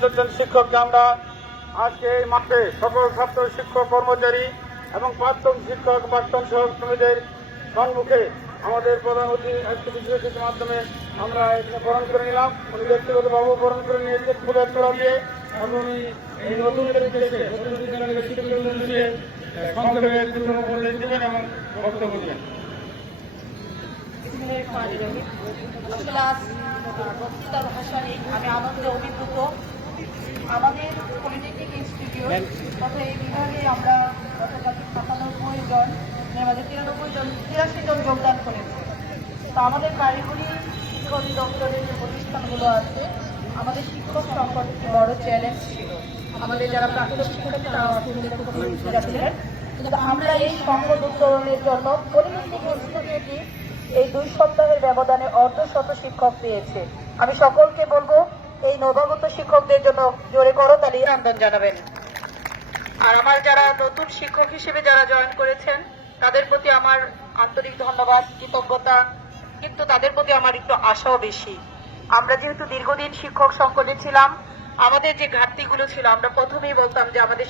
150 জন শিক্ষককে আমরা আজকে এই মাঠে সকল ছাত্র শিক্ষক কর্মচারী এবং প্রাক্তন শিক্ষক প্রাক্তন সহকর্মীদের সম্মুখে আমাদের প্রধান অতিথি বিশেষের মাধ্যমে আমরা এখানে বরণ করে নিলাম। উনি ব্যক্তিগতভাবে বরণ করে নিয়েছেন ফুলের তোড়া দিয়ে এবং এই নতুন উদ্দেশ্যে নতুন বিদ্যালয়ের শিক্ষকদের উদ্দেশ্যে সংক্ষেপে উপদেশ দেবেন এবং বক্তব্য দেবেন। বক্তৃতার ভাষা নেই, আমি আনন্দে অভিভূত। আমাদের পলিটেকনিক ইনস্টিটিউট তথা এই বিভাগে আমরা গতকাল 97 জন, আমাদের 83 জন যোগদান করেছে। তো আমাদের কারিগরি শিক্ষা অধিদপ্তরের যে প্রতিষ্ঠানগুলো আছে, আমাদের শিক্ষক সংকট একটি বড় চ্যালেঞ্জ ছিল। আমাদের যারা প্রাক্তন শিক্ষার্থী তারা অসুবিধা ছিলেন, কিন্তু আমরা এই সংকট উত্তরণের জন্য পলিটেকনিক ইনস্টিটিউটটি এই 2 সপ্তাহের ব্যবধানে অর্ধশত শিক্ষক পেয়েছে। আমি সকলকে বলবো এই নবাগত শিক্ষকদের জন্য জোরে করতালি আন্দোলন জানাবেন। আর আমার যারা নতুন শিক্ষক হিসেবে যারা জয়েন করেছেন তাদের প্রতি আমার আন্তরিক ধন্যবাদ, কৃতজ্ঞতা, কিন্তু তাদের প্রতি আমার একটু আশাও বেশি। আমরা যেহেতু দীর্ঘদিন শিক্ষক সংকটে ছিলাম, আমাদের যে ঘাটতিগুলো ছিল আমরা প্রথমেই বলতাম যে আমাদের